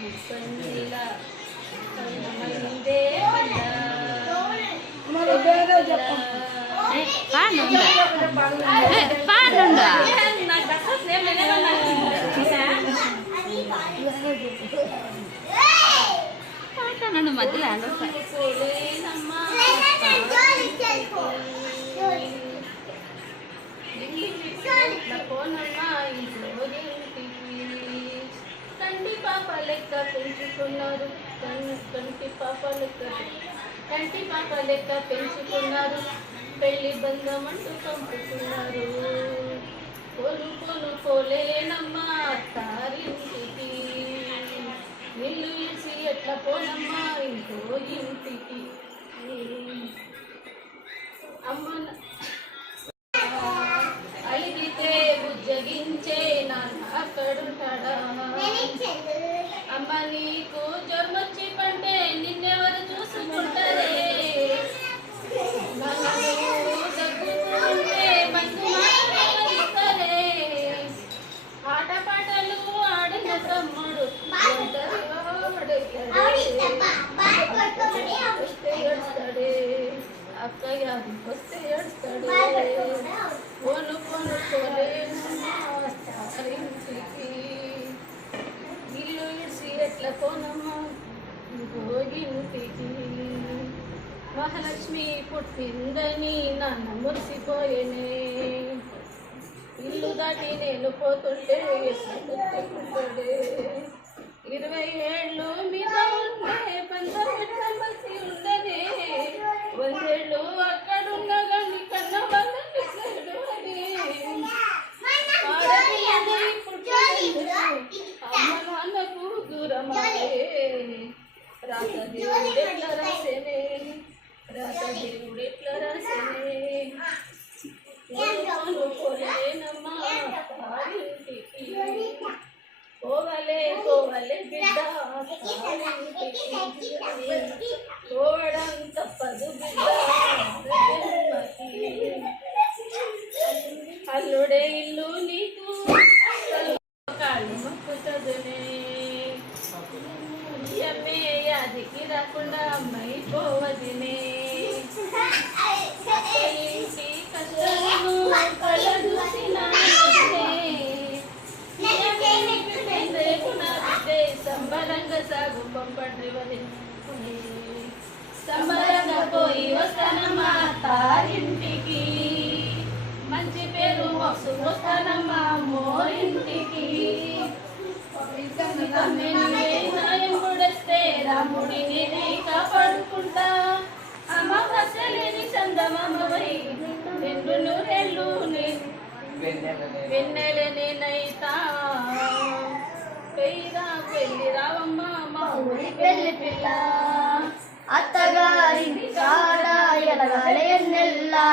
ముప్పందిలా మధ్యలో తండ్రి పాప లెక్క పెంచుకున్నారు తండ్రి పాప లెక్క పెంచుకున్నారు పెళ్లి బంధం అంటూ పంపుతున్నారు పోలేనమ్మా తారింటికి నిల్లు ఇసి ఎట్లా పోనమ్మా ఇంకో ఇంటికి అమ్మ అలిగితే బుజ్జగించే నాన్న అక్కడుంటాడా అమ్మ నీకు జ్వరమొచ్చి పంటే నిన్నెవరు చూసుకుంటారే దగ్గుకుంటే మందు మాట్లాడతారే ఆటపాటలు ఆడిన తమ్ముడు ఏడుస్తాడే అక్కయ్య వస్తే ఏడుస్తాడే పోలేనుకి ఇల్లు ఇడిసి ఎట్లా పోనమ్మా ఇంటికి మహాలక్ష్మి పుట్టిందని నాన్న మురిసిపోయేనే ఇల్లు దాటి నేను పోతుంటే ఎట్లుంటాడే 20 ఏళ్ళు మీద ఉండే పంచమసి ఉండదే 100 ఏళ్ళు అక్కడున్నా కానీ కన్నా బంధు అని అమ్మ నాన్నకు దూరమాయే రాతదేవుడు ఎట్లా రాసేనే పోలేనమ్మా పోవలే బిడ్డ పోవడం తప్పదు బిడ్డ అల్లుడే ఇల్లు నీకు కాళ్ళు మొక్కుతుందనే అమ్మే యాదికి రాకుండా అమ్మాయి పోవదినే ఇంటి కష్టాలను కళ్ళ చూసిన సంబరంగా సాగు పంపండి సంబరంగా పోయి వస్తానమ్మా తారింటికి మంచి పేరు వస్తానమ్మా మోరింటికి నాయముడొస్తే రాముడిని కాపాడుకుంటా అమావాస్యలేని చందమామవై 2 నూరేళ్ళు వెన్నెలనేనైతా పెళ్లి రావమ్మ మా ఊరి పెళ్లి పిల్ల అత్తగారింటి కాడ ఎలగాలి ఎన్నెల్లా